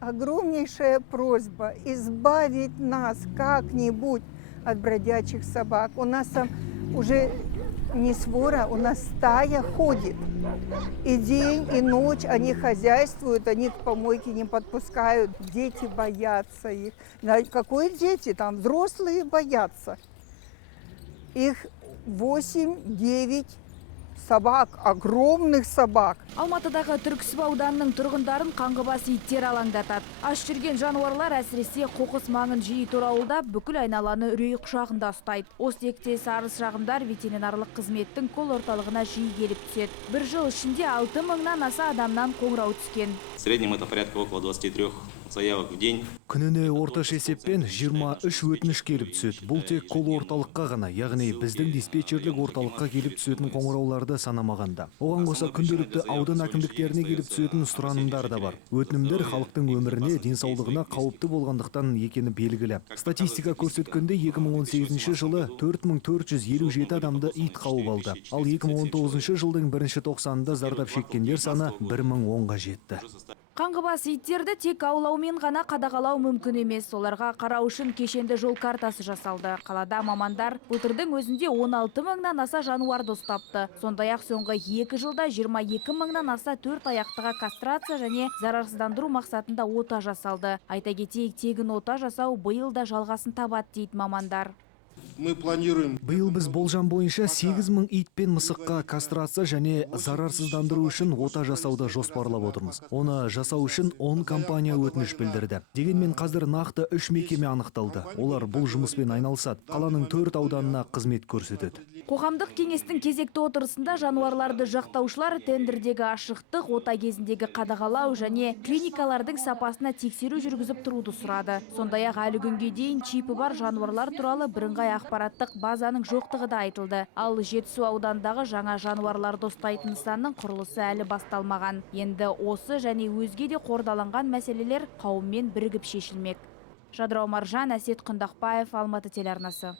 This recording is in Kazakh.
Огромнейшая просьба избавить нас как-нибудь от бродячих собак. У нас там уже не свора, у нас стая ходит. И день, и ночь они хозяйствуют, они к помойке не подпускают. Дети боятся их. Какое дети? Там взрослые боятся. Их 8-9 собак, огромных собак. Алматыдағы Түрксіб ауданының тұрғындарын қаңғыбас иттер алаңдатады. Аш жүрген жануарлар әсіресе қоқыс маңын жиі турауылдап, бүкіл айналаны үрей құшағында ұстайды. Осы ретте арыз шағымдар ветеринарлық қызметтің кол орталығына жиі келіп түседі. Бір жыл ішінде 6 мыңнан аса адамнан қоңырау түскен. В среднем это порядка около 23 заявок в день. Күніне орташа есеппен 23 өтініш келіп түседі. Бұл тек кол орталыққа ғана, яғни біздің диспетчерлік орталыққа келіп түсетін қоңырауларды санамағанда. Оған қоса күнделікті аудан әкімдіктеріне келіп түсетін сұранымдар да бар. Өтінімдер халықтың өміріне, денсаулығына қауіпті болғандықтан екені белгілі. Статистика көрсеткенде 2018 жылы 4457 адамды ит қауып алды. Ал 2019 жылдың 1-тоқсанында зардап шеккендер саны 1010-ға жетті. Қаңғыбас иттерді тек аулаумен ғана қадағалау мүмкін емес. Оларға қарау үшін кешенді жол картасы жасалды. Қалада мамандар былтырдың өзінде 16 мыңнан аса жануарды ұстапты. Сондай-ақ соңғы 2 жылда 22 мыңнан аса 4 аяқтыға кастрация және зарарсыздандыру мақсатында ота жасалды. Айта кетейік, тегін ота жасау биыл да жалғасын табады дейді мамандар. Мы планируем. Биыл біз болжам бойынша 8 мың ит пен мысыққа кастрация және зарарсыздандыру үшін ота жасауды жоспарлап отырмыз. Оны жасау үшін 10 компания өтініш білдірді. Дегенмен қазір нақты 3 мекеме анықталды. Олар бұл жұмыспен айналысады. Қаланың 4 ауданына қызмет көрсетеді. Қоғамдық кеңестің кезекті отырысында жануарларды жақтаушылар тендердегі ашықтық, ота кезіндегі қадағалау және клиникалардың сапасына тексеру жүргізіп тұруды сұрады. Сондай-ақ әлі күнге дейін чипі бар жануарлар туралы бірыңғай ақпараттық базаның жоқтығы да айтылды. Ал Жетісу аудандағы жаңа жануарларды ұстайтын нысанның құрылысы әлі басталмаған. Енді осы және өзге де қордаланған мәселелер қауыммен бірігіп шешілмек. Жадырау Маржан, Әсет Құндақбаев, Алматы телеарнасы.